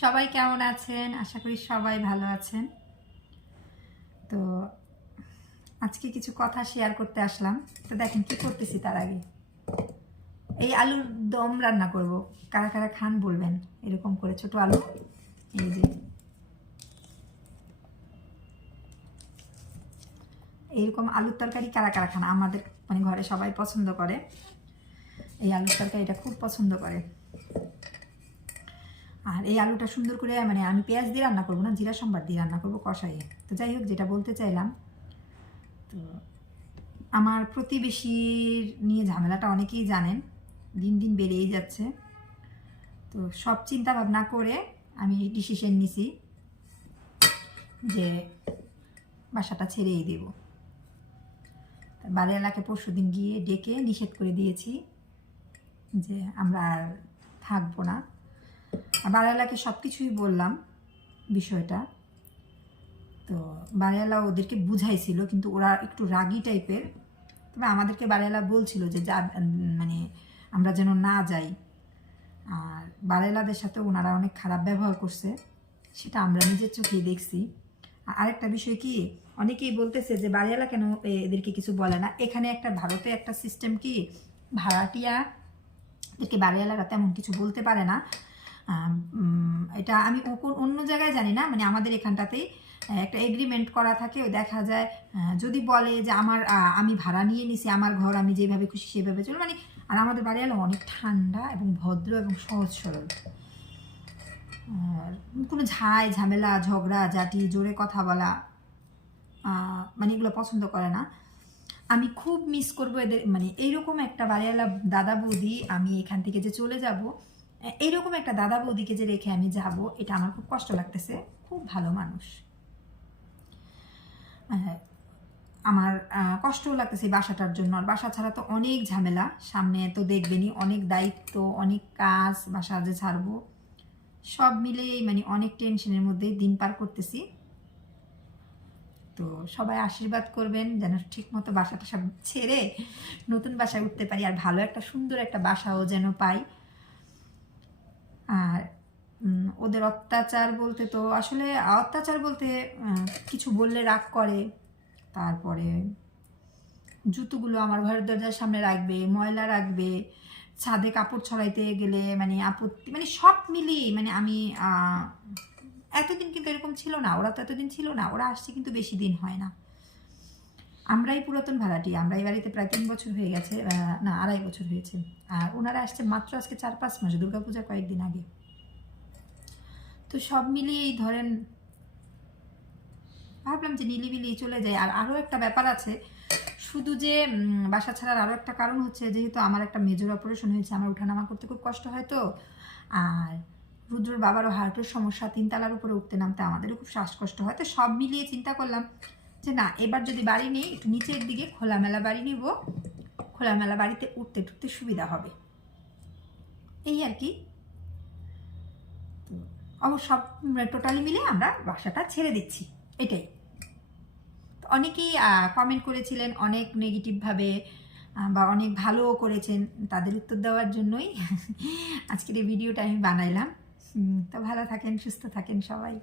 সবাই কেমন আছেন? আশা করি সবাই ভালো আছেন। তো আজকে কিছু কথা শেয়ার করতে আসলাম। তো দেখেন কি করতেছি তার আগে। এই আলুর দম রান্না করব। কারা কারা খান বলবেন। এরকম করে ছোট আলু, এই যে এইরকম আলুর তরকারি কারা কারা খান? আমাদের মানে ঘরে সবাই পছন্দ করে। এই আলুর তরকারিটা খুব পছন্দ করে। আর এই আলুটা সুন্দর করে মানে আমি পেঁয়াজ দিয়ে রান্না করবো না, জিরা সম্বার দিয়ে রান্না করবো কষাইয়ে। তো যাই হোক, যেটা বলতে চাইলাম, তো আমার প্রতিবেশীর নিয়ে ঝামেলাটা অনেকেই জানেন, দিন দিন বেড়েই যাচ্ছে। তো সব চিন্তা ভাবনা করে আমি ডিসিশন নিছি যে বাসাটা ছেড়েই দেব। বাড়িওয়ালাকে পরশুদিন গিয়ে ডেকে নিষেধ করে দিয়েছি যে আমরা আর থাকবো না। বাড়িওয়ালাকে সব কিছুই বললাম বিষয়টা। তো বাড়িওয়ালা ওদেরকে বুঝাইছিল, কিন্তু ওরা একটু রাগী টাইপের। তবে আমাদেরকে বাড়িওয়ালা বলছিল যে যা মানে আমরা যেন না যাই। আর বাড়িওয়ালাদের সাথে ওনারা অনেক খারাপ ব্যবহার করছে, সেটা আমরা নিজের চোখেই দেখছি। আর আরেকটা বিষয় কি, অনেকেই বলতেছে যে বাড়িওয়ালা কেন এদেরকে কিছু বলে না। এখানে একটা ভারতে একটা সিস্টেম কি, ভাড়াটিয়া এদেরকে বাড়িওয়ালারা তেমন কিছু বলতে পারে না। এটা আমি অন্য জায়গায় জানি না, মানে আমাদের এখানটাতেই একটা এগ্রিমেন্ট করা থাকে। দেখা যায় যদি বলে যে আমি ভাড়া নিয়ে নিছি, আমার ঘর, আমি যেভাবে খুশি সেভাবে চলো, মানে। আর আমাদের বাড়িওয়ালা অনেক ঠান্ডা এবং ভদ্র এবং সহজ সরল। কোনো ঝামেলা, ঝগড়া ঝাঁটি, জোরে কথা বলা, মানে এগুলো পছন্দ করে না। আমি খুব মিস করব এদের, মানে এইরকম একটা বাড়িওয়ালা দাদা বৌদি। আমি এখান থেকে যে চলে যাব, এইরকম একটা দাদা বৌদিকে যে রেখে আমি যাব, এটা আমার খুব কষ্ট লাগতেছে। খুব ভালো মানুষ, আমার কষ্টও লাগতেছে বাসাটার জন্য। আর বাসা ছাড়া তো অনেক ঝামেলা, সামনে তো দেখবেনই, অনেক দায়িত্ব, অনেক কাজ, বাসা যে ছাড়বো, সব মিলেই মানে অনেক টেনশনের মধ্যে দিন পার করতেছি। তো সবাই আশীর্বাদ করবেন যেন ঠিক মতো বাসাটা সব ছেড়ে নতুন বাসায় উঠতে পারি, আর ভালো একটা সুন্দর একটা বাসাও যেন পাই। আর ওদের অত্যাচার বলতে তো আসলে অত্যাচার বলতে কিছু বললে রাগ করে, তারপরে জুতোগুলো আমার ঘরের দরজার সামনে রাখবে, ময়লা রাখবে, ছাদে কাপড় ছড়াইতে গেলে মানে আপত্তি, মানে সব মিলিয়ে মানে আমি এতদিন কিন্তু এরকম ছিল না। ওরা তো এতদিন ছিল না, ওরা আসছে কিন্তু বেশি দিন হয় না। আমরাই পুরাতন ভাড়াটি, আমরা এই বাড়িতে প্রায় 3 বছর হয়ে গেছে, না 2.5 বছর হয়েছে। আর ওনারা আসছে মাত্র আজকে 4-5 মাস, দুর্গাপূজার কয়েকদিন আগে। তো সব মিলিয়েই ধরেন ভাবলাম যে নিলিবিলি চলে যায়। আর আরও একটা ব্যাপার আছে, শুধু যে বাসা ছাড়ার আরও একটা কারণ হচ্ছে, যেহেতু আমার একটা মেজর অপারেশন হয়েছে, আমার উঠানামা করতে খুব কষ্ট হয়। তো আর রুদ্রর বাবারও হার্টের সমস্যা, 3 তলার উপরে উঠতে নামতে আমাদেরও খুব শ্বাসকষ্ট হয়। তো সব মিলিয়ে চিন্তা করলাম যে না, এবার যদি বাড়ি নেই, একটু নিচের দিকে খোলামেলা বাড়ি নেব, খোলামেলা বাড়িতে উঠতে টুটতে সুবিধা হবে, এই আর কি। তো অবশ্য সব টোটালি মিলে আমরা বাসাটা ছেড়ে দিচ্ছি, এটাই। অনেকেই কমেন্ট করেছিলেন অনেক নেগেটিভভাবে, বা অনেক ভালোও করেছেন। তাদের উত্তর দেওয়ার জন্যই আজকের এই ভিডিওটা আমি বানাইলাম। তো ভালো থাকেন, সুস্থ থাকেন সবাই।